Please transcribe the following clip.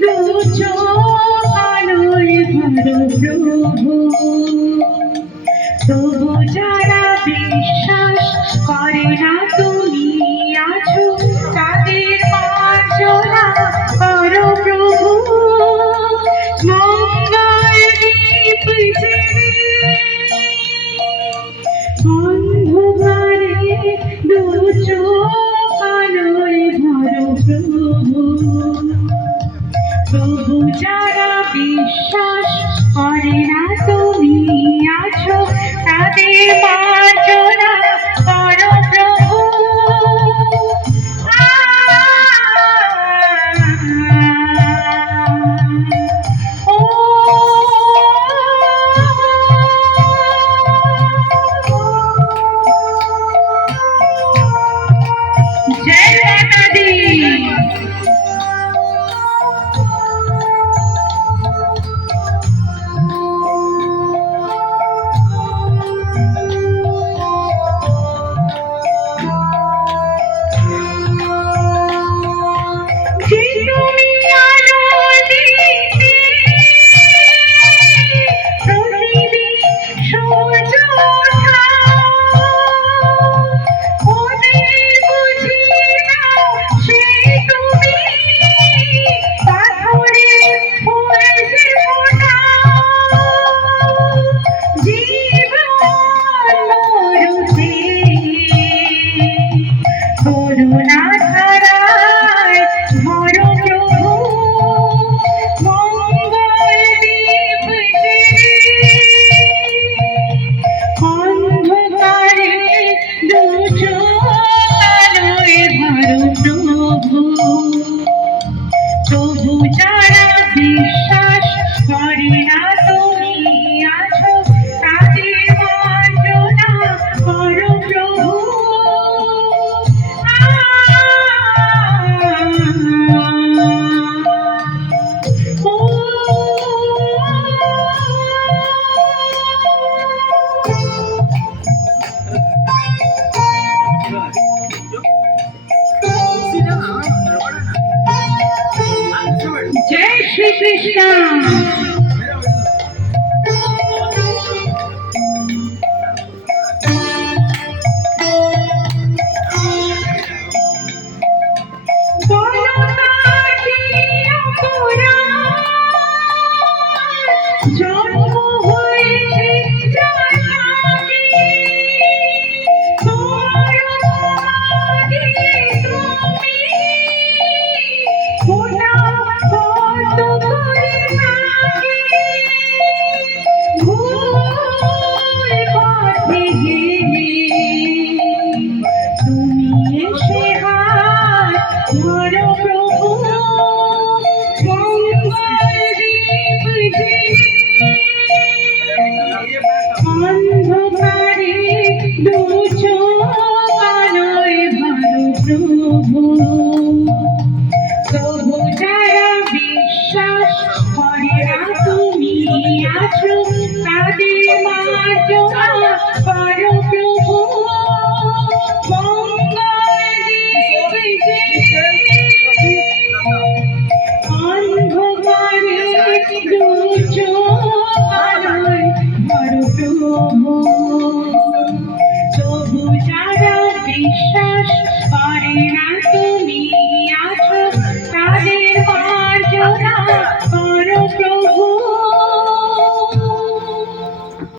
দু চোখ আলোয় ভরো প্রভু, তবু যারা বিশ্বাস করে না তুমি আছো, তাদের মার্জনা করো প্রভু। মঙ্গল দীপ জেলে অন্ধকারে দু চোখ আলোয় ভরো প্রভু, তবু যারা বিশ্বাস করে না তুমি আছো, তাদের মার্জনা করো প্রভু। जय माता दी। করুণা ধারায় ভরো প্রভু, মঙ্গল দীপ জেলে অন্ধকারে দু চোখ আলোয় ভরো প্রভু, তবু যারা বিশ্বাস করে না তুমি আছো, তাদের মার্জনা করো প্রভু। जय श्री कृष्ण।